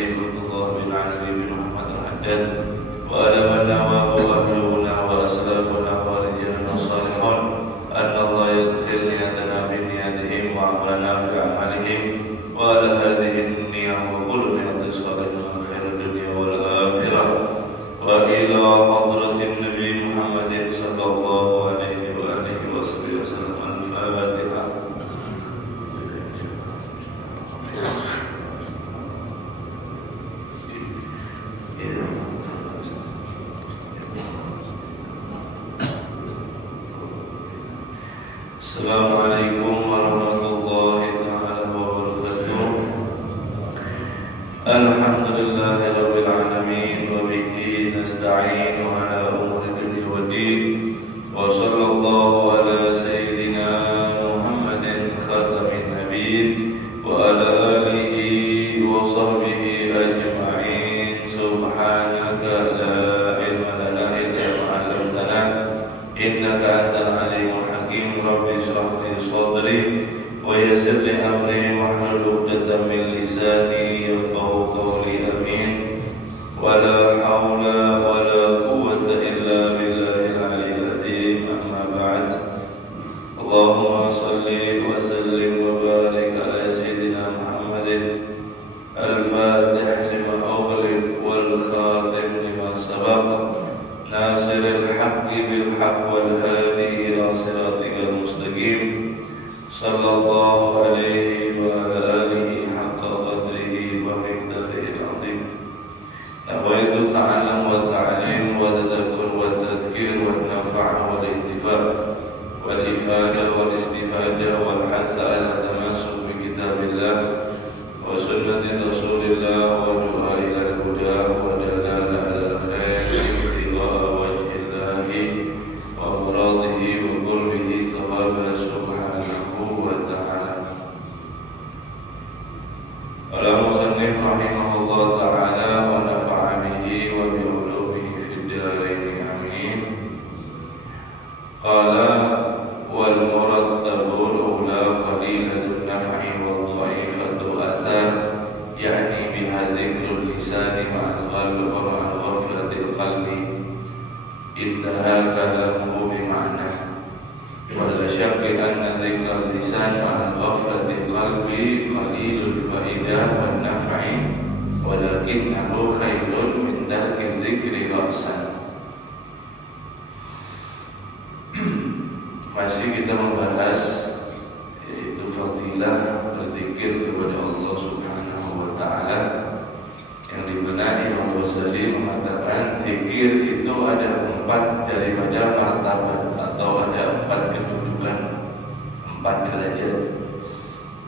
Syekh Abdullah bin Azri bin Muhammad Al-Haddad wa ala man nawahu ahluna wa aslafuna wa rijaluna salihun anna Allah yadkhil niyatana bi niyatihim wa amalana bi amalihim wa ala hadhihi niyyah wa kullu niyatin salihah khairu dunya wal akhirah wa ila hadratin Nabi Muhammadin sallallahu alaihi wa alihi wasallam. Al-Fatihah. Assalamualaikum warahmatullahi ta'ala wabarakatuh. Alhamdulillahi rabbil alamin wa bihi nasta'inu ala umuri dunya waddin wa sallallahu ala sayyidina Muhammadin khatamin nabiyyin wa ala alihi wa sahbihi ajma'in. Subhanaka la ilma lana illa ma 'allamtana innaka antal alimul hakim. Rabbi shrah li sadri wa yassir li amri wahlul 'uqdatam min lisani yafqahu qawli. Amin. Wala haula wala quwwata illa billahil aliyyil azim. Amma ba'd. Allahumma shalli wa sallim wa barik ala sayyidina Muhammadin al-fatih lima ughliq wal khatim lima sabaq nasiril haqqi bil haqq wal hadi ila siratikal mustaqim sallallahu alaihi wa ala alihi haqqa qadrihi wa miqdarihi al-azim. Nawaitu ta'allam wa ta'alim wa tadakkur wa tadhkir wa nafa' wa intifa' wal ifada wal istifadah wal hatta ala tamassuk bi kitabillah wa sunnati rasulillah wa du'a ila al-huda wa dalala ala al-khair ila wajhillahi wa muradihi wa qurbihi thawaban subhanahu wa ta'ala. Al-musannif rahimahullah ta'ala wa nafa'a bihi wa bi ulumihi fid darain amin. Qala wal murattabul ula qalilatun naf'i wa dha'ifatu athar, yani biha dhikrul lisani ma'al qalbi wa ma'al ghaflatil qalbi. Intaha kalamuhu bima'na wa la syakka anna dhikral lisan ma'al ghaflatil qalbi qalilul fa'idah wan naf'i walakinnahu khairun min tarki dhikri ra'san. Masih kita membahas yaitu fadilah berzikir kepada Allah Subhanahu wa ta'ala, yang dimana Imam Ghazali mengatakan zikir itu ada 4 daripada martabat atau ada 4 kedudukan, 4 derajat.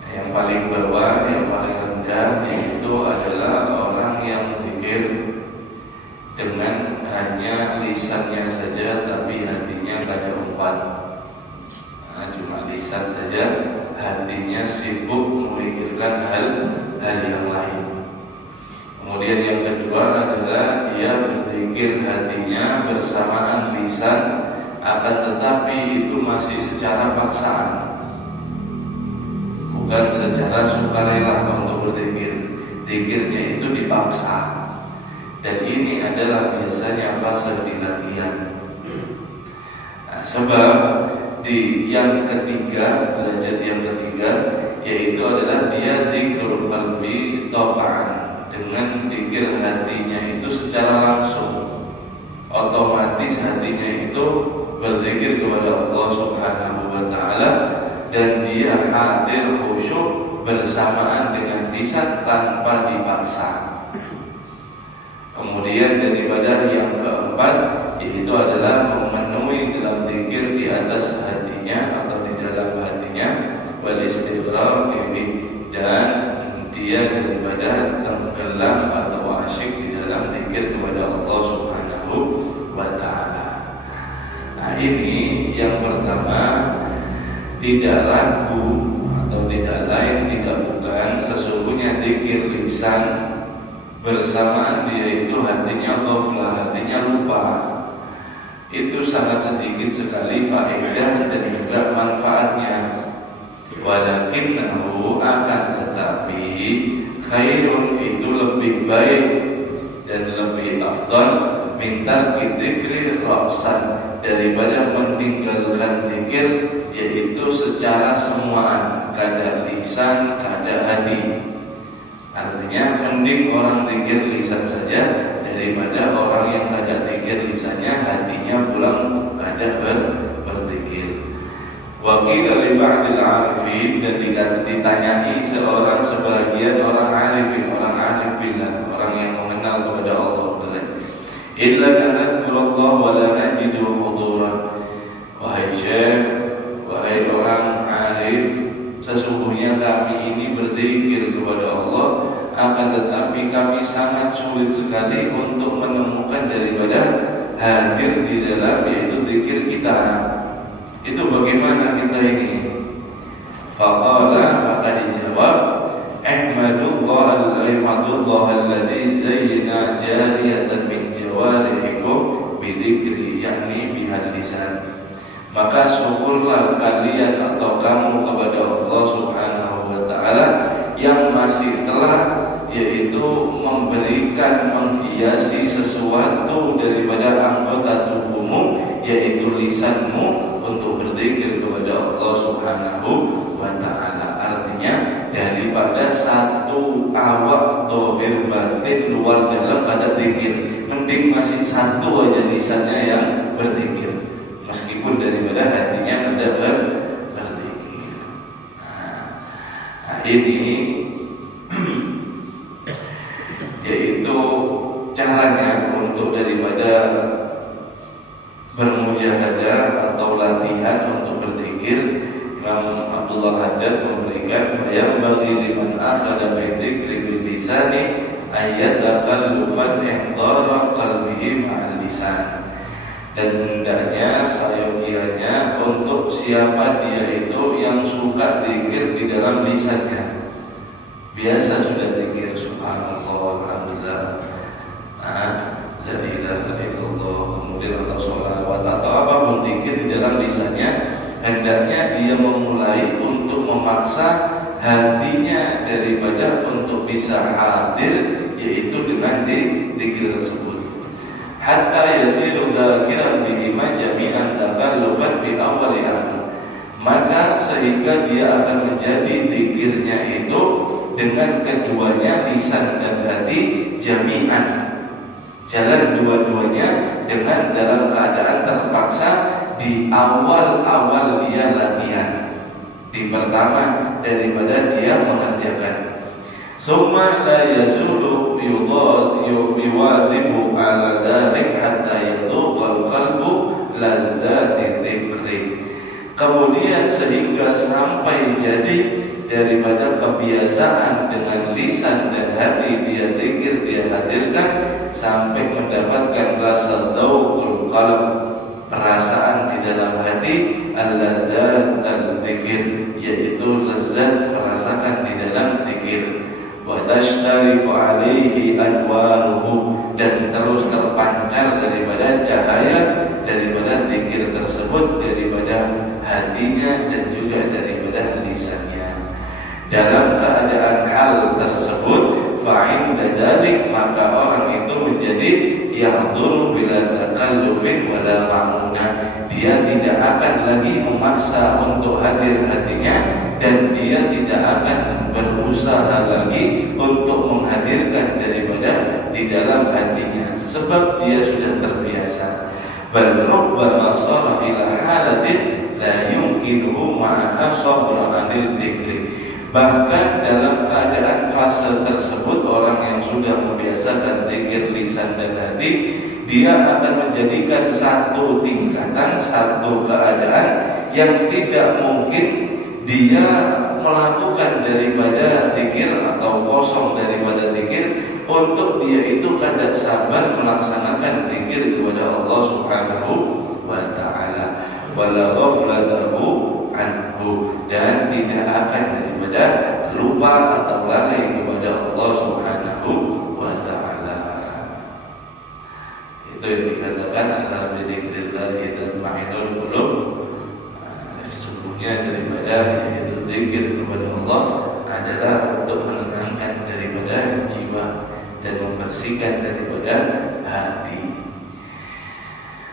Yang paling bawah, yang paling rendah yaitu adalah orang yang zikir dengan hanya lisannya saja tapi hatinya kada umpat. Cuma lisan saja, hatinya sibuk memikirkan hal yang lain. Kemudian yang kedua adalah dia berzikir hatinya bersamaan lisan, akan tetapi itu masih secara paksaan, bukan secara sukarela untuk berzikir. Zikirnya itu dipaksa, dan ini adalah biasanya fase dilatihan. Sebab di yang ketiga, derajat yang ketiga, yaitu adalah dia dzikrul qalbi tab'an, dengan zikir hatinya itu secara langsung, otomatis hatinya itu berzikir kepada Allah Subhanahu wa ta'ala, dan dia hadir khusyuk bersamaan dengan lisan tanpa dipaksa. Kemudian daripada yang keempat, yaitu adalah memenuhi dalam zikir di atas hatinya atau di dalam hatinya, wal istighraq ini, dan dia daripada tenggelam atau asyik di dalam zikir kepada Allah Subhanahu wa ta'ala. Nah, ini yang pertama, tidak ragu atau tidak lain, tidak bukan, sesungguhnya zikir lisan bersamaan dia itu hatinya ghaflah, hatinya lupa, itu sangat sedikit sekali faedah dan juga manfaatnya. Walakinnahu, akan tetapi, khairun itu lebih baik dan lebih afdal minta dzikri ra'san daripada meninggalkan zikir, yaitu secara semuaan, kada lisan, kada hati. Artinya mending orang zikir lisan saja daripada orang yang kada zikir lisannya, hatinya pulang kada berzikir. Wa qila li ba'dil 'arifin, dan ditanyai sebagian orang arifin, orang arif billah, orang yang mengenal kepada Allah. Illa nadhkurullah wa la najidu huduran. Wahai syekh, wahai orang arif, sesungguhnya kami ini berzikir kepada Allah, akan tetapi kami sangat sulit sekali untuk menemukan daripada hadir di dalam yaitu zikir kita. Itu bagaimana kita ini? Faqala, maka dijawab, Ahmadullah alladhi zayyana jariyatan min jawarihikum bidzikri, yakni bihal lisan. Maka syukurlah kalian atau kamu kepada Allah Subhanahu wa ta'ala yang masih telah yaitu memberikan, menghiasi sesuatu daripada anggota tubuhmu, yaitu lisanmu, untuk berzikir kepada Allah Subhanahu wa ta'ala. Artinya daripada satu awak dohir batin luar dalam pada zikir, mending masih satu aja lisannya yang berzikir, meskipun daripada hatinya ada berzikir. Nah, ini yaitu caranya untuk daripada bermujahadah atau latihan untuk berzikir. Imam Abdullah Haddad memberikan fayam bagi liman akhada fi dzikri bil lisani ayyadakallufan ihdara qalbihi ma'al lisan. Dan hendaknya sayogianya untuk siapa dia itu yang suka zikir di dalam lisannya. Biasa sudah zikir subhanallah walhamdulillah, la ilaha illallah, kemudian atau sholawat atau apapun zikir di dalam lisannya, hendaknya dia memulai untuk memaksa hatinya daripada untuk bisa hadir, yaitu dengan zikir tersebut. Hatta yasiru dzakiran bihima jami'an takallufan fi awwali amr. Maka sehingga dia akan menjadi zikirnya itu dengan keduanya, lisan dan hati, jami'an, jalan dua-duanya dengan dalam keadaan terpaksa di awal-awal dia latihan, di pertama daripada dia mengerjakan. Summa la yazulu yuwadhibu ala dhalik hatta yadhuqal qalbu ladzati dzikri. Kemudian sehingga sampai jadi daripada kebiasaan dengan lisan dan hati dia zikir, dia hadirkan sampai mendapatkan rasa dzauqul qalb, perasaan di dalam hati, al-ladzat al-dzikir, yaitu lezat merasakan di dalam zikir. Wa tashtariqu alaihi anwaruhu, dan terus terpancar daripada cahaya daripada zikir tersebut, daripada hatinya dan juga daripada lisannya. Dalam keadaan hal tersebut, fa'inda dzalik, maka orang itu menjadi yahduru bila takallufin wala ma'muna. Dia tidak akan lagi memaksa untuk hadir hatinya, dan dia tidak akan berusaha lagi untuk menghadirkan daripada di dalam hatinya, sebab dia sudah terbiasa. Bal rubbama shara ila halatin la yumkinuhu ma'aha sabra 'anil dzikri. Bahkan dalam keadaan fase tersebut, orang yang sudah membiasakan zikir lisan dan hati, dia akan menjadikan satu tingkatan, satu keadaan yang tidak mungkin dia melakukan daripada zikir atau kosong daripada zikir, untuk dia itu kada sabar melaksanakan zikir kepada Allah Subhanahu wa ta'ala, wala ghaflatahu anhu, dan tidak akan daripada lupa atau lalai kepada Allah Subhanahu wa ta'ala. Itu yang dikatakan antara dzikrillah dan ma'inul qulub. Sesungguhnya daripada yaitu zikir kepada Allah adalah untuk menenangkan daripada dan membersihkan daripada hati.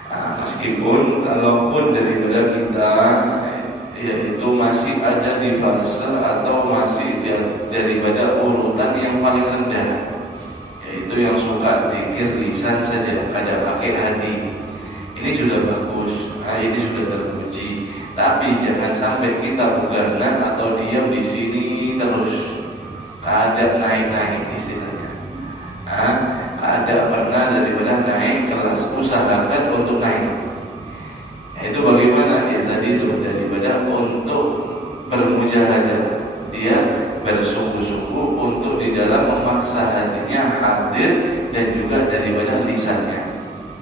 Meskipun kalaupun daripada kita yaitu masih ada di fase atau masih daripada urutan yang paling rendah, yaitu yang suka zikir lisan saja, kada pakai hati, ini sudah bagus, ini sudah terpuji. Tapi jangan sampai kita buganan atau diam di sini terus, ada naik-naik istilahnya. Ada pernah daripada naik kelas, usahakan untuk naik. Itu bagaimana dia tadi itu daripada untuk bermujahadah, dia bersungguh-sungguh untuk di dalam memaksa hatinya hadir dan juga daripada lisannya.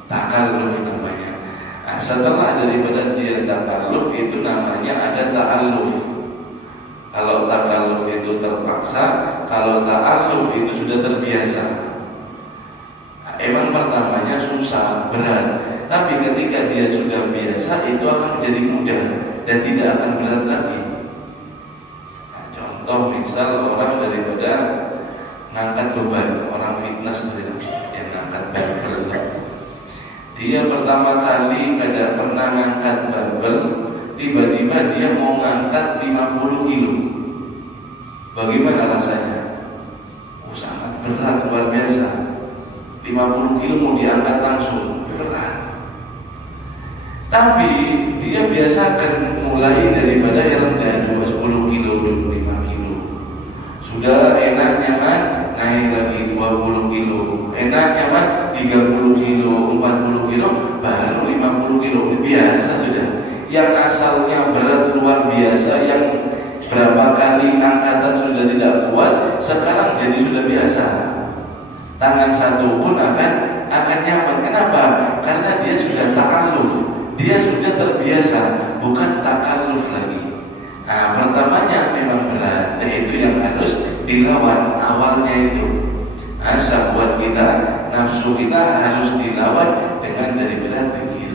Takalluf namanya. Setelah daripada dia takalluf itu namanya ada ta'alluf. Kalau takalluf itu terpaksa, kalau ta'alluf itu sudah terbiasa. Emang pertamanya susah, berat, tapi ketika dia sudah biasa itu akan menjadi mudah dan tidak akan berat lagi. Contoh misal orang daripada ngangkat beban, orang fitness yang ngangkat barbel. Dia pertama kali kada pernah ngangkat barbel, tiba-tiba dia mau ngangkat 50 kilo. Bagaimana rasanya? Sangat berat, luar biasa. 50 kilo mau diangkat langsung, berat. Tapi dia biasakan mulai daripada yang rendah, 10 kilo, 25 kilo. Sudah enak nyaman, naik lagi 20 kilo. Enak nyaman 30 kilo, 40 kilo, baru 50 kilo. Biasa sudah. Yang asalnya berat luar biasa, yang berapa kali angkatan sudah tidak kuat, sekarang jadi sudah biasa. Tangan satu pun akan nyaman. Kenapa? Karena dia sudah ta'alluf, dia sudah terbiasa, bukan takalluf lagi. Pertamanya memang berat, itu yang harus dilawan awalnya itu. Syahwat kita, nafsu kita harus dilawan dengan daripada zikir.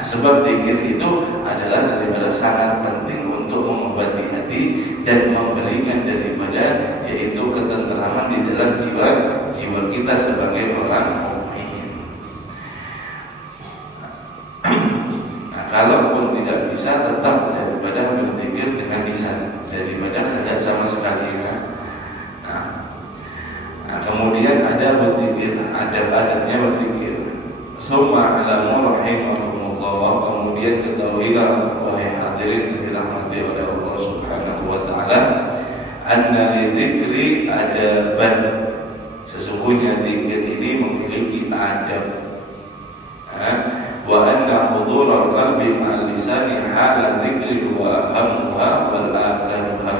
Sebab zikir itu adalah daripada sangat penting untuk mengobati hati dan memberikan daripada yaitu ketenteraman di dalam jiwa kita sebagai orang mukmin. Kalaupun tidak bisa, tetap daripada berzikir dengan lisan, daripada tidak sama sekali. Kemudian ada berzikir, adab-adabnya berzikir. Summa alamu rahimahumullah, kemudian ketahuilah wahai hadirin dirahmati oleh Allah Subhanahu wa taala, anna lidzikri adaban, sesungguhnya zikir ini memiliki adab. Wa anna hudurul qalbi ma'al lisani hala dzikri wa ahammuha wal akharuha,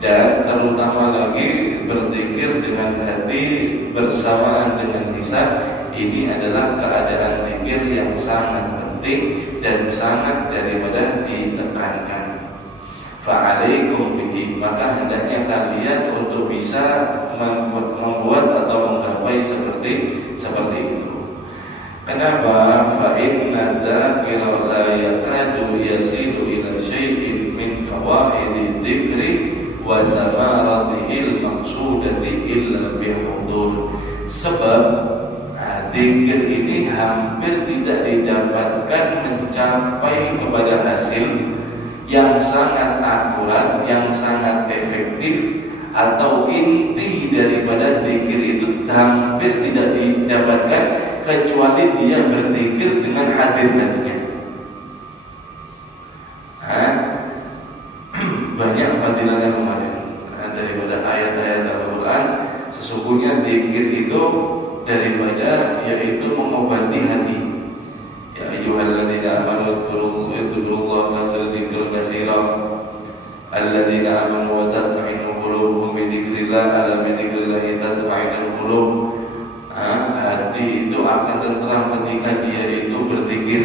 dan terutama lagi berzikir dengan hati bersamaan dengan lisan. Ini adalah keadaan zikir yang sangat penting dan sangat daripada ditekankan. Fa'alaikum bihi, maka hendaknya kalian untuk bisa membuat atau menggapai seperti itu. Kenapa? Fa inna dzakira la yakadu yasilu ila syai'in min fawaidid dzikri wa samaratihi al-maqsudati illa bihudur. Sebab zikir ini hampir tidak didapatkan mencapai kepada hasil yang sangat akurat, yang sangat efektif, atau inti daripada zikir itu hampir tidak didapatkan kecuali dia berzikir dengan hadir hatinya. Banyak fadilah yang kemarin daripada ayat-ayat Al-Quran. Sesungguhnya zikir itu daripada yaitu mengobati hati. Ya ayyuhalladzina amanu dzkurullaha katsiran alladzina amanu wa tatma'innu qulubuhum bi dzikrillah, ala bi dzikrillah tatma'innul qulub. Hati itu akan tenteram ketika dia itu berzikir.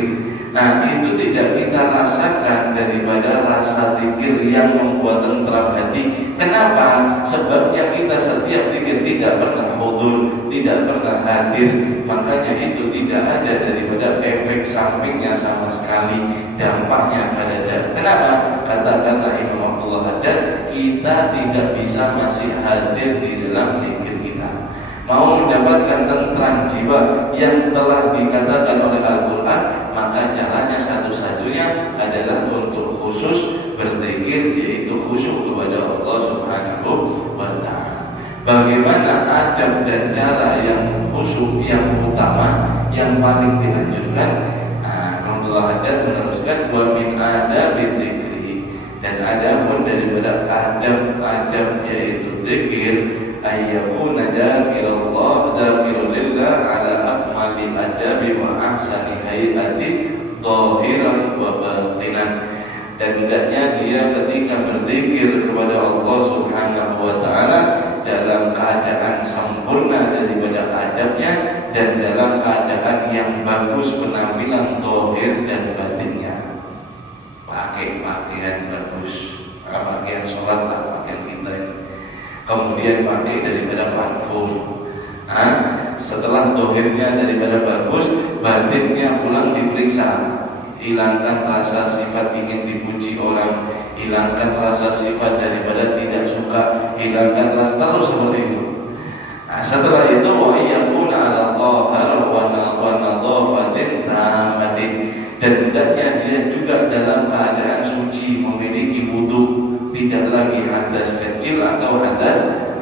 Itu tidak kita rasakan daripada rasa zikir yang membuat tenteram hati. Kenapa? Sebabnya kita setiap zikir tidak pernah hudur, tidak pernah hadir. Makanya itu tidak ada daripada efek sampingnya sama sekali, dampaknya kada ada. Kenapa? Katakanlah Imam Abdullah Haddad, kita tidak bisa masih hadir di dalam zikir kita. mau mendapatkan tentram jiwa yang telah dikatakan oleh Al-Quran, maka caranya satu-satunya adalah untuk khusus berzikir, yaitu khusyuk kepada Allah Subhanahu wa Ta'ala. Bagaimana adab dan cara yang khusyuk, yang utama, yang paling dianjurkan? Allah Haddad meneruskan, wa min adabi dzikri, dan ada pun daripada adab-adab yaitu zikir, ayyakuna dzakirullah dzakirulillah ala akmali adabi wa ahsani hayati zahiran wa batinan. Dan hendaknya dia ketika berzikir kepada Allah Subhanahu wa Ta'ala dalam keadaan sempurna daripada adabnya dan dalam keadaan yang bagus penampilan zahir dan batinnya. Pakai pakaian bagus, pakaian sholat lah, pakaian kita ini. Kemudian pakai daripada parfum. Setelah zahirnya daripada bagus, batinnya pulang diperiksa. Hilangkan rasa sifat ingin dipuji orang, hilangkan rasa sifat daripada tidak suka, hilangkan rasa terus seperti itu. Setelah itu wa yakuna ala tahara wa nadhafatin tamatin, dan hendaknya dia juga dalam keadaan suci, memiliki wudu, tidak lagi hadas kecil atau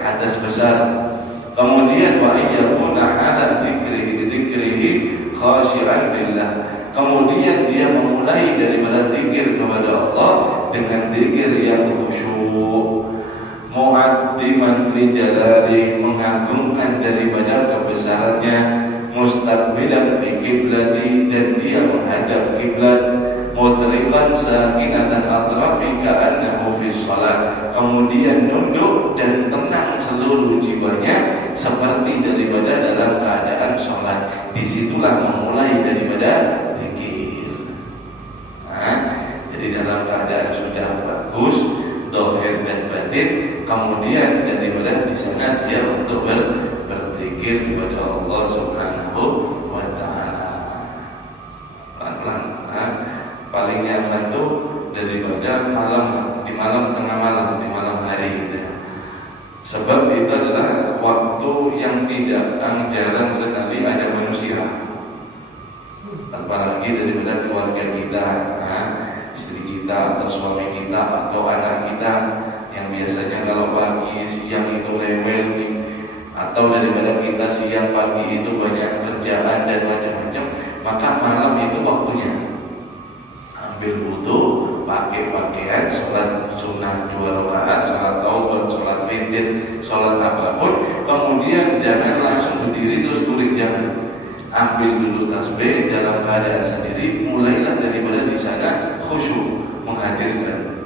hadas besar. Kemudian wa yakuna ala dzikrihi khashi'an lillah. Kemudian dia memulai daripada zikir kepada Allah dengan zikir yang khusyuk, mu'azziman li jalali, mengagungkan daripada kebesarannya, mustaqbilan bi qiblati, dan dia menghadap kiblat, mutriqan sakinatan atrafi ka'annahu fi shalah, kemudian nunduk dan tenang seluruh jiwanya seperti daripada dalam keadaan sholat. Disitulah memulai daripada zikir. Jadi dalam keadaan sudah bagus zahir dan batin, kemudian daripada di sana dia untuk berzikir kepada Allah Subhanahu wa Ta'ala. Pelan-pelan. Paling nyaman itu daripada di malam tengah malam, di malam hari. Sebab itu adalah waktu yang jarang sekali ada manusia. Apalagi daripada keluarga kita, istri kita atau suami kita atau anak kita yang biasanya kalau pagi siang itu rewel, atau daripada kita siang pagi itu banyak kerjaan dan macam-macam, maka malam itu waktunya ambil wudu, pakai pakaian, sholat sunnah 2 rakaat, sholat taubat, sholat witir, sholat apapun, kemudian jangan langsung berdiri terus kurik, jangan. Ambil dulu tasbih dalam keadaan sendiri, mulailah daripada di sana khusyuk menghadirkan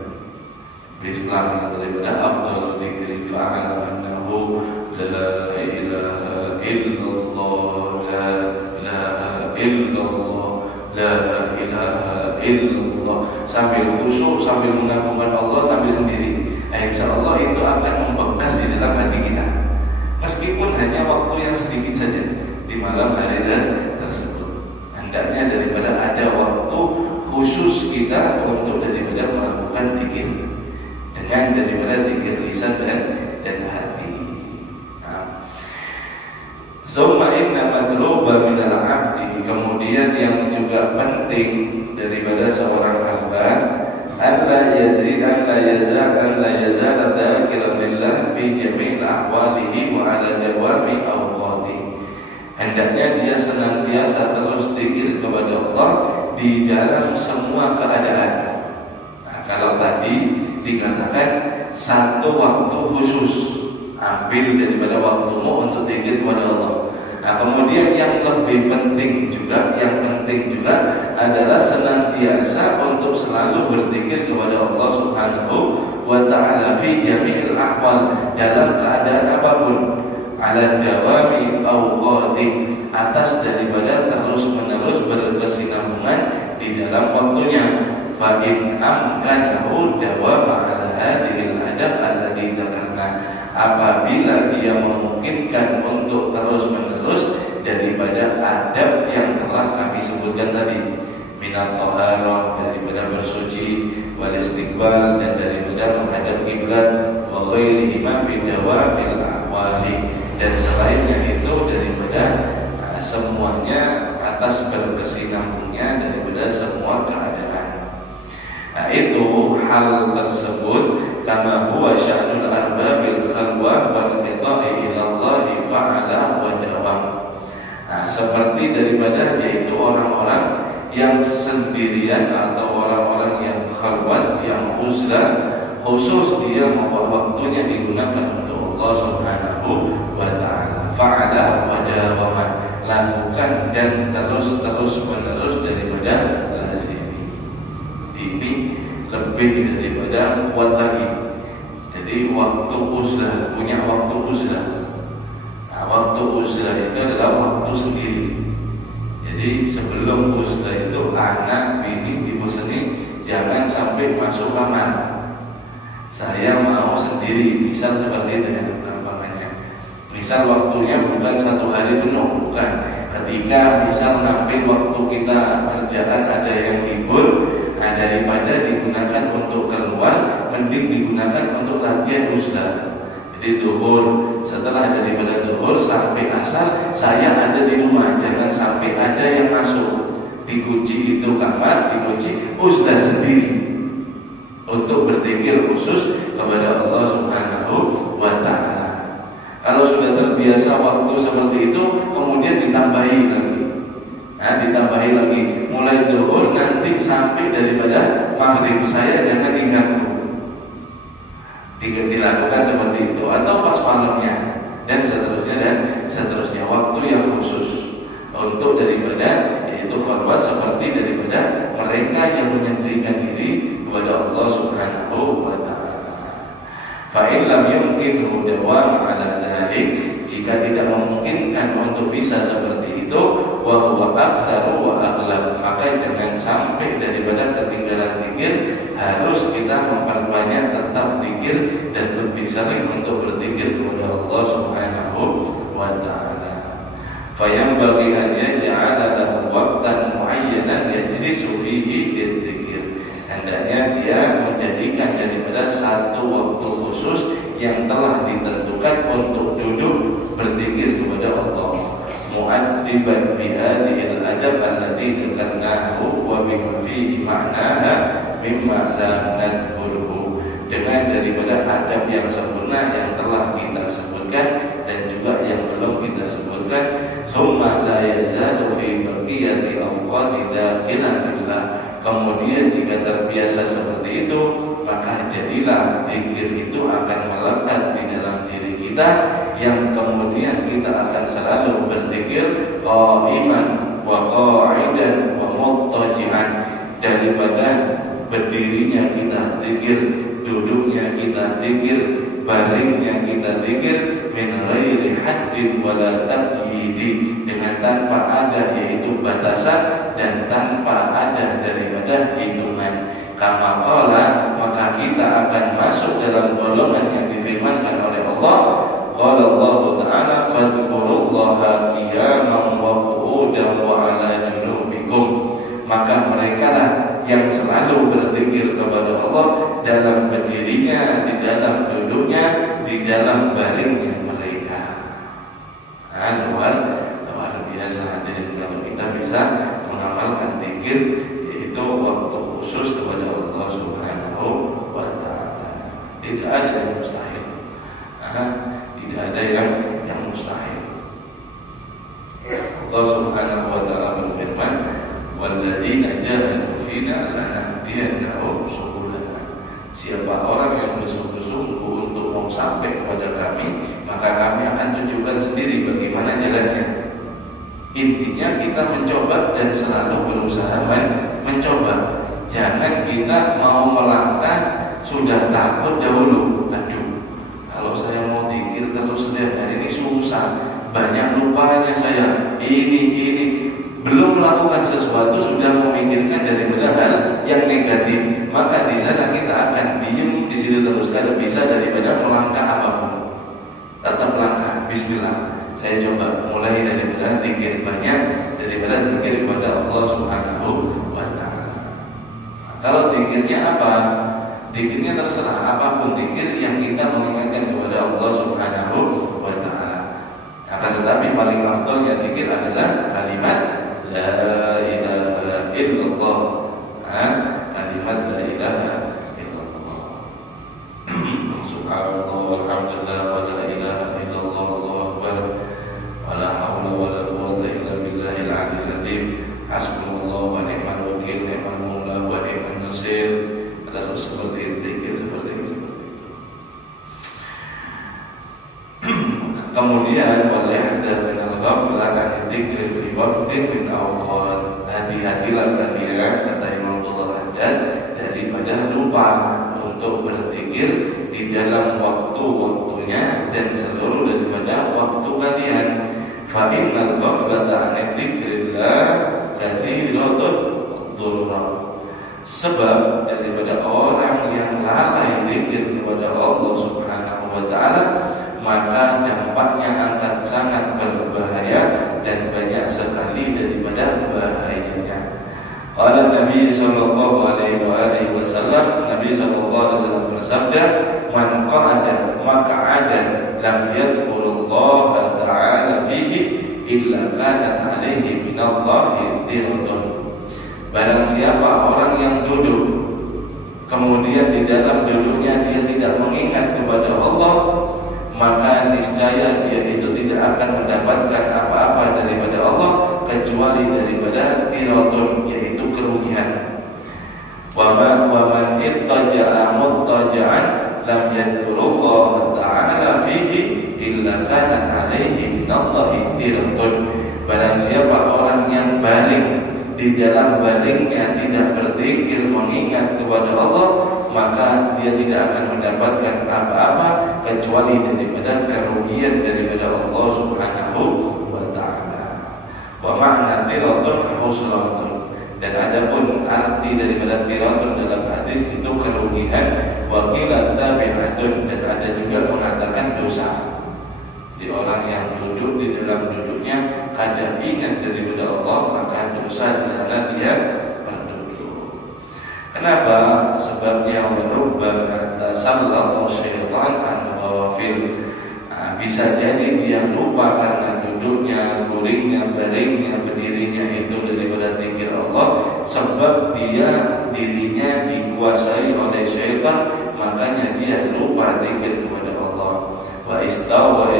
bismillah daripada afdhalul dzikri fa'ala annahu la ilaha illallah, la ilaha illallah, la ilaha illallah, sambil khusyuk, sambil mengagungkan Allah, sambil sendiri. Insyaallah itu akan membekas di dalam hati kita, meskipun hanya waktu yang sedikit saja di malam hari tersebut. Hendaknya daripada ada waktu khusus kita untuk daripada melakukan zikir dengan daripada zikir lisan dan hati. Summa inna matluba minal abdi, kemudian yang juga penting daripada seorang hamba, alla yazal dzakiran lillah fi jami'il ahwalihi wa ala dawami awqatihi. Hendaknya dia senantiasa terus zikir kepada Allah di dalam semua keadaan. Kalau tadi dikatakan satu waktu khusus, ambil daripada waktumu untuk zikir kepada Allah. Kemudian yang lebih penting juga, adalah senantiasa untuk selalu berzikir kepada Allah Subhanahu wa Ta'ala fi jami'il ahwal, dalam keadaan apapun, ala dawami awqati, atas daripada terus-menerus berkesinambungan di dalam waktunya. Fa in amkanahu dawama ala hadhil adab alladhi dzakarna, apabila dia memungkinkan untuk terus-menerus daripada adab yang telah kami sebutkan tadi, minat taharah, daripada bersuci, wal istiqbal, dan daripada menghadap kiblat, wa ghairihi ma fi dawamil ahwali, dan selainnya itu daripada semuanya atas berkesinambungnya daripada semua keadaan. Nah itu hal tersebut kama huwa sya'nul arbabil khalwa wal qita'i ilallahi fa'ala wa dawam. Nah seperti daripada yaitu orang-orang yang sendirian atau orang-orang yang khalwat, yang uzlah, khusus dia waktunya digunakan untuk Allah Subhanahu wa ta'ala. Fa'ala wa dawam, lakukan dan terus menerus daripada lazim. Ini lebih daripada kuat lagi. Jadi waktu uzlah, punya waktu uzlah. Nah, waktu uzlah itu adalah waktu sendiri. Jadi sebelum uzlah itu anak bini dipeseni jangan sampai masuk kamar. Saya mau sendiri, misal seperti itu ya gampangannya. Misal waktunya bukan 1 hari penuh, bukan. Ketika misal ngambil waktu kita kerjaan ada yang libur, nah daripada digunakan untuk keluar, mending digunakan untuk latihan uzlah. Jadi duhur, setelah daripada duhur sampai asar saya ada di rumah, jangan sampai ada yang masuk. Dikunci itu kamar, dikunci, uzlah sendiri untuk berzikir khusus kepada Allah Subhanahu wa ta'ala. Kalau sudah terbiasa waktu seperti itu, kemudian ditambahi lagi. Nah, ditambahi lagi mulai zuhur nanti sampai daripada maghrib saya jangan diganggu. Dilakukan seperti itu atau pas malamnya dan seterusnya waktu yang khusus untuk daripada yaitu khalwat seperti daripada mereka yang menyendirikan diri kepada Allah Subhanahu wa ta'ala. Fa in lam yumkinhu dawam ala dzalik, jika tidak memungkinkan untuk bisa seperti itu, wa huwa aktsaru wa aghlab, maka jangan sampai daripada ketinggalan zikir, harus kita memperbanyak tetap zikir dan lebih sering untuk berzikir kepada Allah Subhanahu wa ta'ala. Fa yanbaghi an yaj'ala lahu waqtan muayyanan yajlisu fihi lidzikr. Hendaknya dia menjadikan daripada satu waktu khusus yang telah ditentukan untuk duduk berzikir kepada Allah. Mu'addiban bihadihil adab alladhi dzakarnahu wa bima fihi ma'naha mimma lam nadhkuruhu, dengan daripada adab yang sempurna yang telah kita sebutkan dan juga yang belum kita sebutkan. Summa la yazalu fi baqiyati awqati dzakiratillah. Kemudian jika terbiasa seperti itu, maka jadilah zikir itu akan melekat di dalam diri kita, yang kemudian kita akan selalu berzikir qa'iman wa qa'idan wa muttaji'an, daripada berdirinya kita zikir, duduknya kita zikir, baringnya kita zikir, min ghairi haddin wala taqyidi, dengan tanpa ada yaitu batasan dan tanpa ada daripada hitungan. Kama qala, maka kita akan masuk dalam golongan yang difirmankan oleh Allah. Qala Allah Ta'ala fadhkurullaha qiyaman wa qu'udan wa 'ala junubikum. Maka mereka lah yang selalu berzikir kepada Allah dalam berdirinya, di dalam duduknya, di dalam baringnya mereka. Luar biasa hadirin kalau kita bisa mengamalkan zikir, yaitu waktu khusus kepada Allah Subhanahu wa ta'ala. Tidak ada yang mustahil. Tidak ada yang mustahil. Allah Subhanahu wa ta'ala berfirman, walladzina jahadu fina lanahdiyannahum subulana. Siapa orang yang bersungguh-sungguh untuk mau sampai kepada kami, maka kami akan tunjukkan sendiri bagaimana jalannya. Intinya kita mencoba dan selalu berusaha mencoba. Jangan kita mau melangkah sudah takut dahulu. Aduh, kalau saya mau zikir terus setiap hari ini susah, banyak lupanya saya. Ini belum melakukan sesuatu sudah memikirkan daripada hal yang negatif, maka di sana kita akan diem di situ terus, tidak bisa daripada melangkah apapun. Tetap langkah, bismillah. Saya coba mulai daripada zikir banyak, daripada zikir kepada Allah Subhanahu wa ta'ala. Kalau zikirnya apa? Zikirnya terserah, apapun zikir yang kita mengingatkan kepada Allah Subhanahu wa ta'ala. tetapi paling afdalnya zikir adalah kalimat la ilaha illallah. Kalimat la ilaha illallah. Subhanallah walhamdulillah wa la ilaha illallah Allahu akbar wa la haula wa la quwwata illa billahil aliyyil azim. Hasbunallah wa ni'mal wakil, ni'mal maula wa ni'man nasir. Terus seperti zikir seperti itu. Kemudian waliyahdar minal ghaflah an dzikri fi waqtin min awqat. Hati-hatilah kalian, kata Imam Al-Haddad, daripada lupa untuk berzikir di dalam waktu-waktunya dan seluruh daripada waktu kalian. Fa innal ghaflata an dzikrillah katsiratun dhurra. Sebab daripada orang yang lalai zikir kepada Allah Subhanahu wa taala, maka dampaknya akan sangat berbahaya dan banyak sekali daripada bahayanya. Qala Nabi sallallahu alaihi wasallam, Nabi sallallahu alaihi wasallam bersabda, "Man qa'ada maq'adan lam yadhkurullah ta'ala fihi illa kana alaihi minallahi tiratun." Barang siapa orang yang duduk, kemudian di dalam duduknya dia tidak mengingat kepada Allah, maka niscaya dia itu tidak akan mendapatkan apa-apa daripada Allah kecuali daripada tiratun, yaitu kerugian. Wa man ittaja'a muttaja'an lam yadhkurullah ta'ala fihi illa kana alaihi minallahi tiratun. Barang siapa orang yang baring, di dalam baringnya tidak berzikir mengingat kepada Allah, maka dia tidak akan mendapatkan apa-apa kecuali daripada kerugian daripada Allah Subhanahu wa taala. Wa ma'na tiratun husratun. Dan adapun arti daripada tiratun dalam hadis itu kerugian. Wa qila tabi'atun, dan ada juga mengatakan dosa. Di orang yang duduk di dalam duduknya ada ingat daripada Allah, maka dosa di sana dia berduduk. Kenapa? Sebabnya warubbama tasallatu syaitan an-nawafil. Bisa jadi dia lupa karena duduknya, guringnya, baringnya, berdirinya itu daripada zikir Allah, sebab dia dirinya dikuasai oleh syaitan, makanya dia lupa zikir kepada Allah. Wa istawla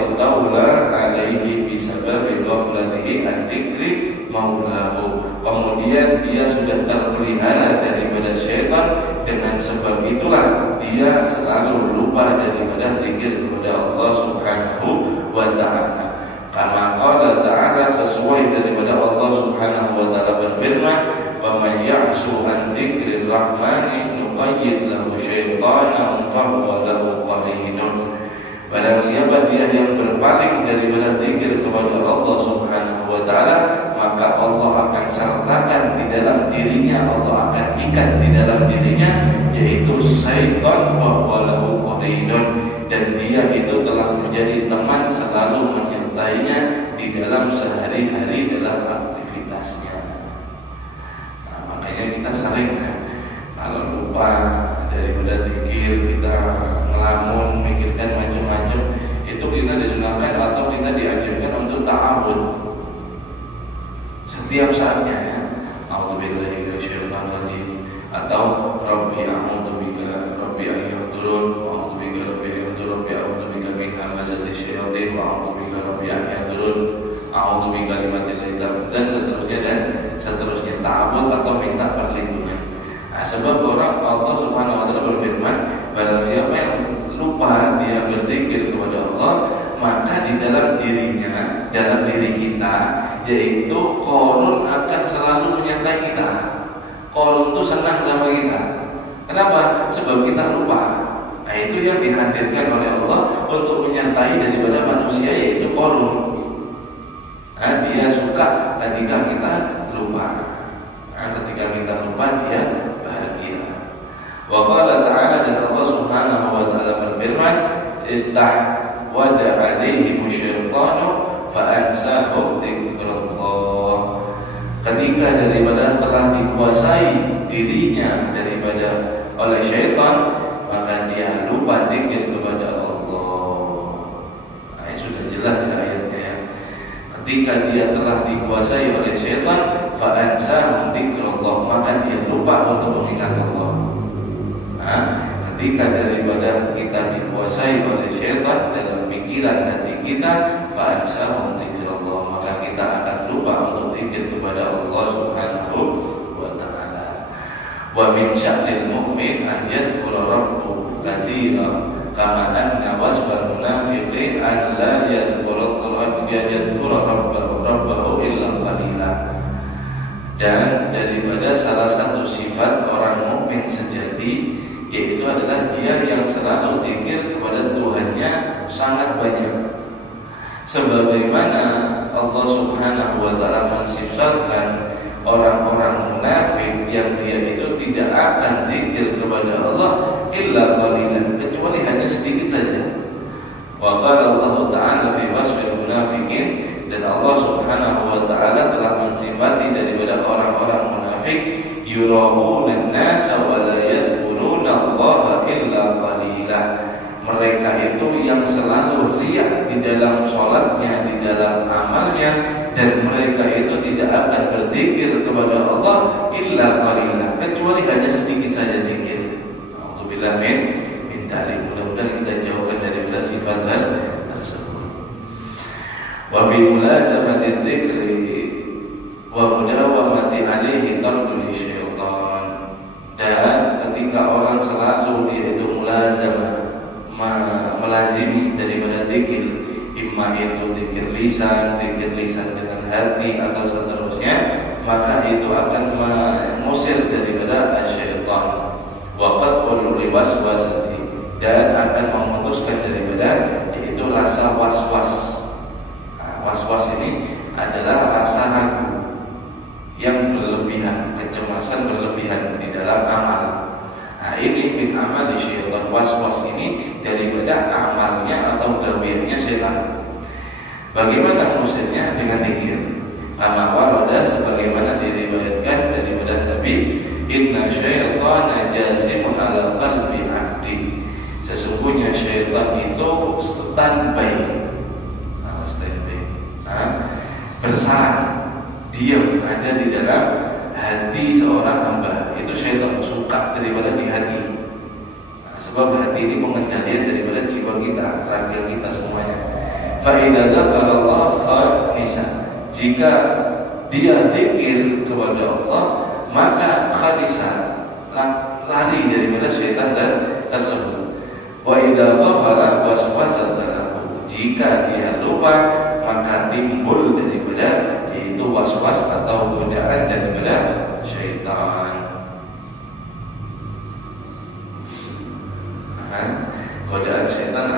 alaihi bisababi ghaflatihi an dzikri maulahu. Kemudian dia sudah terpelihara daripada syaitan, dengan sebab itulah dia selalu lupa daripada zikir kepada Allah Subhanahu wa taala. Kama qala ta'ala, sesuai daripada Allah Subhanahu wa taala berfirman, "Wa may ya'shu an dzikrir rahmani nuqayyid lahu syaitanan fa huwa lahu qarinun." Barang siapa dia yang berpaling daripada zikir kepada Allah Subhanahu wa taala, maka Allah akan sertakan di dalam dirinya, Allah akan ikat di dalam dirinya, yaitu syaitan wa huwa lahu qarinun, dan dia itu telah menjadi teman selalu menyertainya di dalam sehari-hari dalam aktivitasnya. Nah, makanya kita sering kalau lupa daripada zikir, kita ngelamun, mikirkan macam-macam, itu kita disunahkan atau kita diajarkan untuk ta'awud setiap saatnya, ya. A'udzubillahi minasyaitonir rajim, atau Rabbi a'udzubika Rabbi ayyadurun, a'udzubika Rabbi ayyadurun, Rabbi a'udzubika min hamazati syayatin, wa a'udzubika Rabbi ayyadurun, a'udzubika limatillahi dan seterusnya ta'awud atau minta perlindungan. Nah, sebab orang Allah Subhanahu wa taala berfirman, barang siapa yang lupa dia berzikir kepada Allah, maka di dalam dirinya, dalam diri kita, yaitu Qarun akan selalu menyertai kita. Qarun itu senang sama kita. Kenapa? Sebab kita lupa. Nah, itu yang dihadirkan oleh Allah untuk menyertai daripada manusia, yaitu Qarun. Nah, dia suka ketika kita lupa. Nah, ketika kita lupa dia bahagia. Wa qala ta'ala, dan Allah Subhanahu wa taala berfirman, istahwada alaihim syaitanu fa ansahum dzikrullah. Ketika daripada telah dikuasai dirinya daripada oleh syaitan, maka dia lupa zikir kepada Allah. Nah, sudah jelas ayatnya, ya. ketika dia telah dikuasai oleh syaitan, fa'ansahum dzikrullah, maka dia lupa untuk mengingat Allah. Nah, ketika daripada kita dikuasai oleh syaitan dalam pikiran hati kita, fa'ansahum dzikrullah, maka kita akan lupa untuk zikir kepada Allah Subhanahu wa ta'ala. Wa min sya'ril mu'min an yadhkura rabbahu katsiran kama anna wasfal munafiqi an la yadhkura rabbahu illa qalila. Dan daripada salah satu sifat orang mukmin sejati, yaitu adalah dia yang selalu zikir kepada Tuhannya sangat banyak. Sebagaimana Allah Subhanahu wa ta'ala mensifatkan orang-orang munafik yang dia itu tidak akan zikir kepada Allah illa qalilan, kecuali hanya sedikit saja. Wa qala Allah Ta'ala fi wasfil munafiqin, dan Allah Subhanahu wa ta'ala telah mensifati daripada orang-orang munafik, yura'una an-nasa wa la yadhkuruna Allah illa qalila. Mereka itu yang selalu riya di dalam sholatnya, di dalam amalnya, dan mereka itu tidak akan berzikir kepada Allah illa qalila, kecuali hanya sedikit saja zikir. Alhamdulillah min dalik. Mudah-mudahan kita jauhkan daripada sifat hal tersebut. Wa fi mulazamati dzikri wa mudawamati alaihi tardul syaitan. Dan ketika orang selalu dia itu mulazamah, melazimi daripada zikir, imma itu zikir lisan dengan hati atau seterusnya, maka itu akan mengusir daripada syaitan. Waqad qul liwaswasati, dan akan memutuskan daripada yaitu rasa was-was. Was-was ini adalah rasa ragu yang berlebihan, kecemasan berlebihan di dalam amal. Nah, ini min amal di syaitan. Was-was ini daripada amalnya atau gaweannya syaitan. Bagaimana musirnya? Dengan zikir. Kama warada, sebagaimana diriwayatkan daripada Nabi, inna syaitana jazimun ala qalbi 'abdi. Sesungguhnya syaitan itu standby. Bersarang, diam, ada di dalam hati seorang hamba. Itu syaitan suka daripada di hati. Sebab hati ini pengendalian daripada jiwa kita, raga kita semuanya. Fa idza dzakara Allah khalisa, jika dia zikir kepada Allah, maka khalisa, lari daripada syaitan dan tersebut. Wa idza ghafala waswasa lahu, jika dia lupa, maka timbul daripada yaitu was-was atau godaan daripada syaitan. Godaan syaitan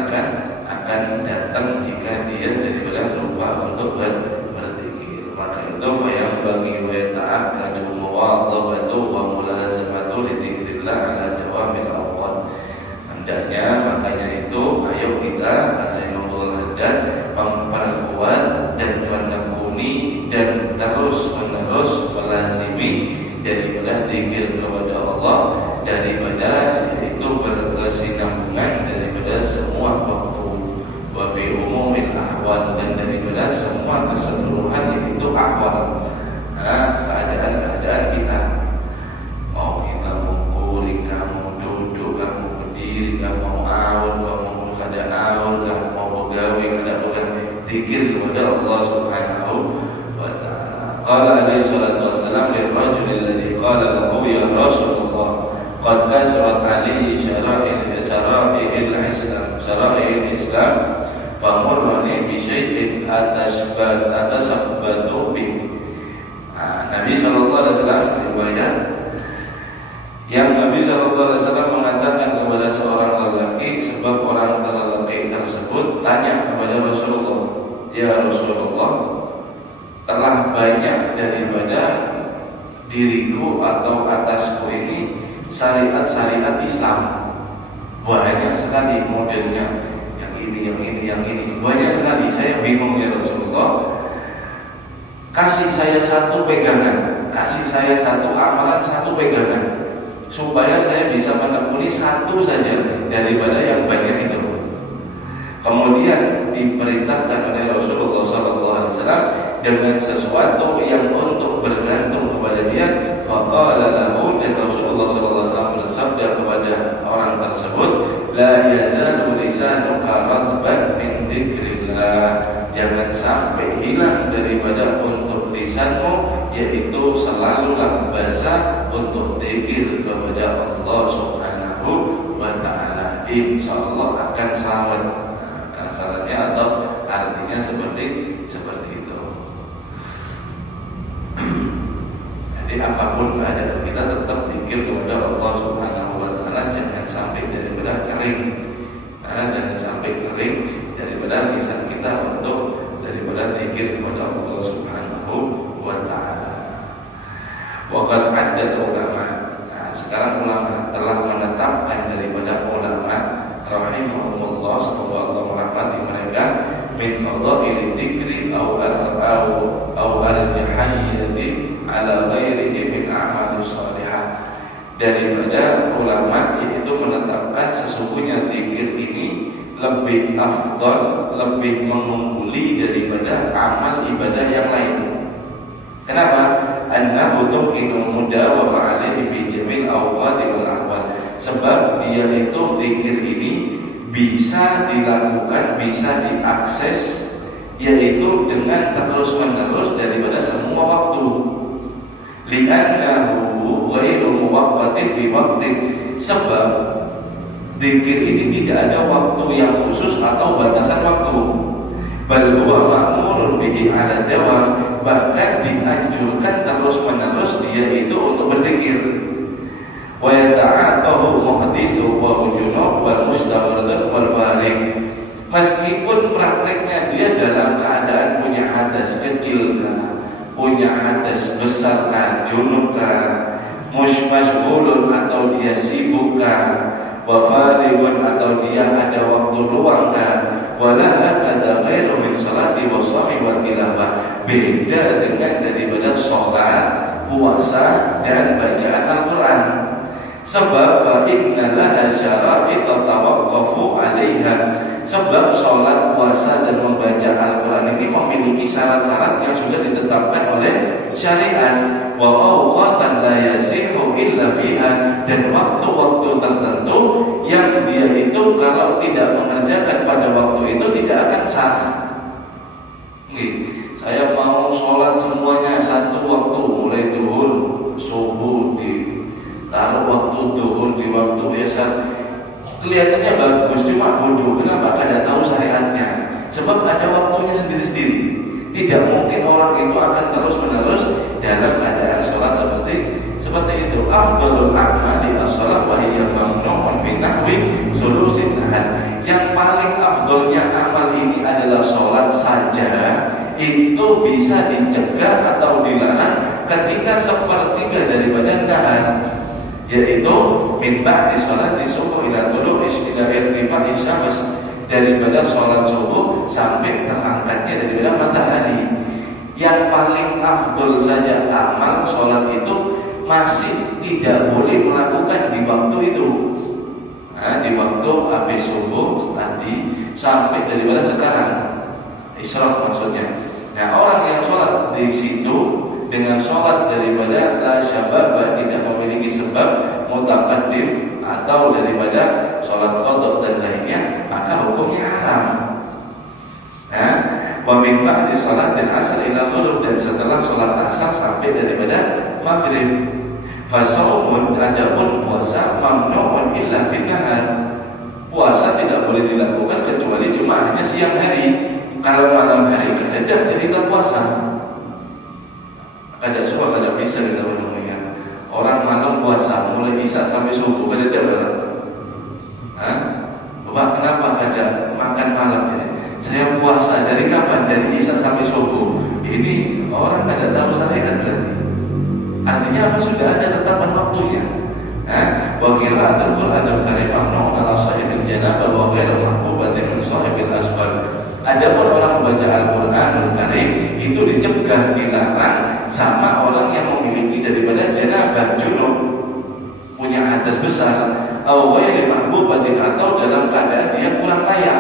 akan datang jika dia daripada lupa untuk berzikir. Maka itu yang bagi wa ta'akkadu muwadhabatu wa mulazamatu li dzikrillah ala dawamil awqat. Hendaknya makanya itu ayo kita dan memperkuat dan menekuni dan terus-menerus melazimi daripada zikir kepada Allah, daripada itu berkesinambungan daripada semua waktu, wa fi umumil ahwal, dan daripada semua keseluruhan yaitu ahwal, keadaan-keadaan kita. Mau kita mengkuring, kamu duduk, kamu berdiri, kamu mau awal, kamu kada awal, kamu mau begawi, kada begawi, zikir kepada Allah Subhanahu wa ta'ala. Qala alaihi salatu wassalam lirrajul alladhi qala lahu ya Rasulullah qad kasrat alaihi syara'il Islam famurrani bi syai'in atasabatu bih. Nabi sallallahu alaihi wasallam riwayat yang Nabi sallallahu alaihi wasallam mengatakan kepada seorang lelaki, sebab orang lelaki tersebut tanya kepada Rasulullah, ya Rasulullah, telah banyak daripada diriku atau atasku ini syariat-syariat Islam, banyak sekali modelnya, yang ini, banyak sekali. Saya bingung ya Rasulullah, kasih saya satu pegangan, kasih saya satu amalan, satu pegangan, supaya saya bisa menekuni satu saja daripada yang banyak itu. Kemudian diperintahkan oleh Rasulullah SAW, dengan sesuatu yang untuk bergantung kepada dia. Faqala lahu, dan Rasulullah SAW bersabda kepada orang tersebut, la yazalu lisanuka ratban min dzikrillah, jangan sampai hilang daripada untuk lisanmu, yaitu selalulah basah untuk zikir kepada Allah Subhanahu wa ta'ala. Insyaallah akan selamat. Asalnya atau artinya seperti itu. Jadi apapun keadaan kita tetap zikir kepada Allah Subhanahu wa ta'ala, jangan sampai daripada kering. Jangan sampai kering daripada lisan kita untuk daripada zikir kepada Allah Subhanahu wa ta'ala. Waqad adad ulama. Sekarang ulama telah menetapkan daripada ulama rahimahumullah, semoga Allah merahmati mereka, min fadhail dzikri aw arjahayyati ala ghairihi min a'mal salihah. Daripada ulama yaitu menetapkan sesungguhnya zikir ini lebih afdal, lebih mengungguli daripada amal ibadah yang lain. Kenapa? Annahu tuqinu mudawama alaihi fi jamil awqati wal ahwal. Sebab dia itu zikir ini bisa dilakukan, bisa diakses, yaitu dengan terus-menerus daripada semua waktu. Li'annahu ghairu muwaqqatin bi waqtin. Sebab zikir ini tidak ada waktu yang khusus atau batasan waktu. Bal huwa ma'murun bihi 'ala dawam, bahkan dianjurkan terus-menerus dia itu untuk berzikir. Wa yata'atahu muhdithu wa junub wal mustawrid wal farig. Meskipun prakteknya dia dalam keadaan punya hadas kecil kah, punya hadas besar kah, junub kah, masghulun atau dia sibuk kah, wa farigun atau dia ada waktu luang kah, wala akada ghairu min salati wa shaumi wa tilawah. Beda dengan daripada sholat, puasa dan bacaan Al-Quran. Sebab fa inna laha syara'it tawaqqafu 'alaiha. Sebab sholat, puasa dan membaca Al-Quran ini memiliki syarat-syarat yang sudah ditetapkan oleh syariat. Wa awqatan la yasihu illa fiha, dan waktu-waktu tertentu yang dia itu kalau tidak mengerjakan pada waktu itu tidak akan sah. Saya mau sholat semuanya satu waktu, mulai zuhur, subuh ditaruh waktu zuhur di waktu asar. Kelihatannya bagus, cuma bodoh. Kenapa? Kada tahu syariatnya. Sebab ada waktunya sendiri-sendiri. Tidak mungkin orang itu akan terus-menerus dalam keadaan sholat seperti itu. Afdalul a'mali as-shalat wa hiya mamnu'un fi nahwi sulusin nahar. Yang paling afdalnya amal ini adalah sholat saja. Itu bisa dicegah atau dilarang ketika sepertiga daripada nahar, yaitu min ba'di sholati subuh ila tulu'i ila irtifa'is syams, daripada sholat subuh sampai terangkatnya daripada matahari. Yang paling afdol saja amal sholat itu masih tidak boleh melakukan di waktu itu. Di waktu habis subuh tadi sampai daripada sekarang, Isra maksudnya. Nah, orang yang sholat di situ dengan sholat daripada la syabab, tidak memiliki sebab mutaqaddim atau daripada sholat qadha dan lainnya, maka hukumnya haram. Wa min ba'di sholatil asr ila ghurub, dan setelah sholat asar sampai daripada maghrib. Fa shaumun, adapun puasa, mamnu'un illa fin nahar. Puasa tidak boleh dilakukan kecuali cuma hanya siang hari. Kalau malam hari kada cerita puasa. Kada semua kada bisa kita menemukan. Orang malam puasa mulai isya sampai subuh kada ada. Bapak kenapa kada makan malam ini? Saya puasa dari kapan? Dari isya sampai subuh. Ini orang kada tahu syariat berarti. Artinya apa? Sudah ada tetapan waktunya. Wa qira'atul Qur'anil Karim mamnu'un 'ala sahibil janabah wa ghairu mahbubatin min sahibil asbab. Adapun orang membaca Al-Qur'anul Karim itu dicegah, dilarang sama orang yang memiliki daripada janabah, junub, punya hadas besar, atau ghairi mahbubatin, atau dalam keadaan dia kurang layak,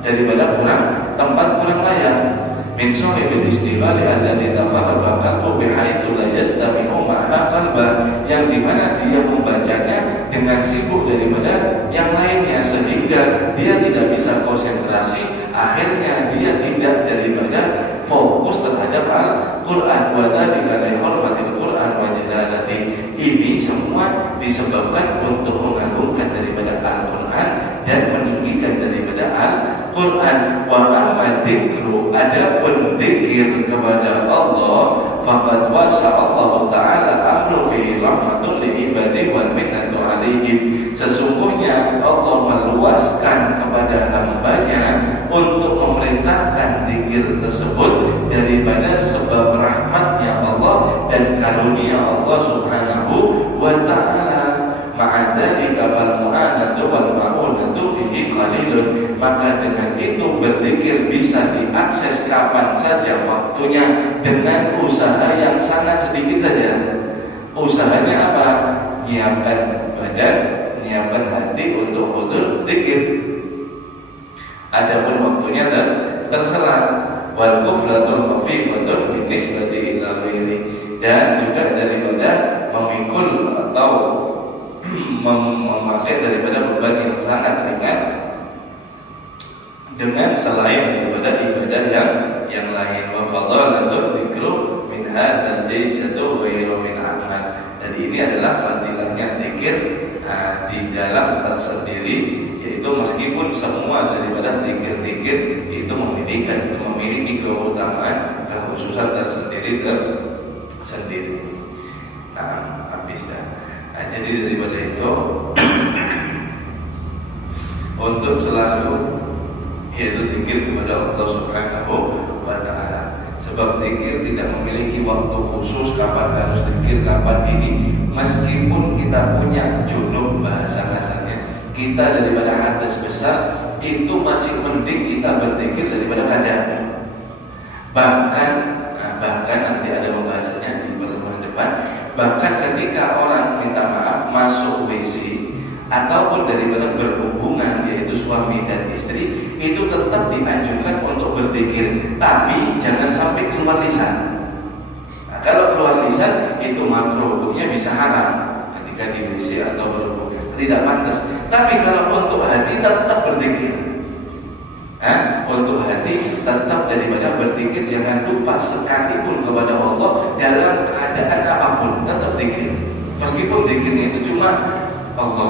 daripada tempat kurang layak. min sahibil istighali alladzi tafarraqa qalbu bihaitsu la yastami'u ma'a qalba, yang dimana dia membacanya dengan sibuk daripada yang lainnya sehingga dia tidak bisa konsentrasi, akhirnya dia tidak daripada fokus terhadap Al-Quran. Wa dzalika li hurmatil Quran wa jalalati. Ini semua disebabkan untuk mengagungkan daripada Al-Quran dan meninggikan daripada Al-Quran. Wa amma dzikru, ada berzikir kepada Allah, faqad wasa Allah Ta'ala amru fi rahmatul li ibadi wal minnatu alaihim. Sesungguhnya Allah meluaskan kepada hambanya untuk memerintahkan zikir tersebut daripada sebab rahmatnya Allah dan karunia Allah Subhanahu wa Ta'ala. Ma'adzalika fal mu'anatu wal ma'unatu fihi qalilun. Maka dengan itu berzikir bisa diakses kapan saja waktunya dengan usaha yang sangat sedikit saja. Usahanya apa? Nyiapkan badan, nyiapkan hati untuk hudur zikir. Adapun waktunya terserah. Wal kuflatul khafifatul binisbati ila ghairi. Dan juga daripada memikul atau memakai daripada beban yang sangat ringan dengan selain daripada ibadah yang lain. Wa fadalatul dzikru min hadzal jaysatu ghairu min amal. Dan ini adalah fadilahnya zikir di dalam tersendiri, yaitu meskipun semua daripada zikir-zikir itu memiliki keutamaan, kekhususan tersendiri. Nah, habis dah. Nah, jadi daripada itu untuk selalu yaitu zikir kepada Allah Subhanahu wa Ta'ala. Sebab zikir tidak memiliki waktu khusus kapan harus zikir, kapan ini. Meskipun kita punya junub bahasa-bahasanya, kita daripada hadis besar itu masih mending kita berzikir daripada kadang. Bahkan nanti ada pembahasannya di pertemuan depan. Bahkan ketika orang minta maaf masuk WC ataupun daripada berhubungan yaitu suami dan istri, itu tetap dianjurkan untuk berzikir, tapi jangan sampai keluar lisan. Nah, kalau keluar lisan itu makruh, hukumnya bisa haram ketika di WC atau berhubungan, tidak pantas. Tapi kalau untuk hati tetap berzikir. Untuk hati tetap daripada berzikir, jangan lupa sekalipun kepada Allah dalam keadaan apapun tetap zikir. Meskipun zikirnya itu cuma Allah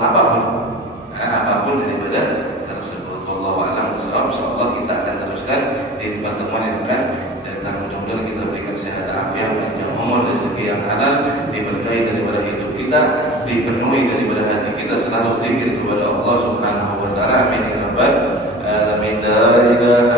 apapun daripada tersebut. Wallahu a'lam bishawab. Insyaallah kita akan teruskan di pertemuan yang akan datang. Mudah-mudahan kita berikan sehat afiat, panjang umur, rezeki yang halal, diberkahi daripada hidup kita, dipenuhi daripada hati kita selalu zikir kepada Allah Subhanahu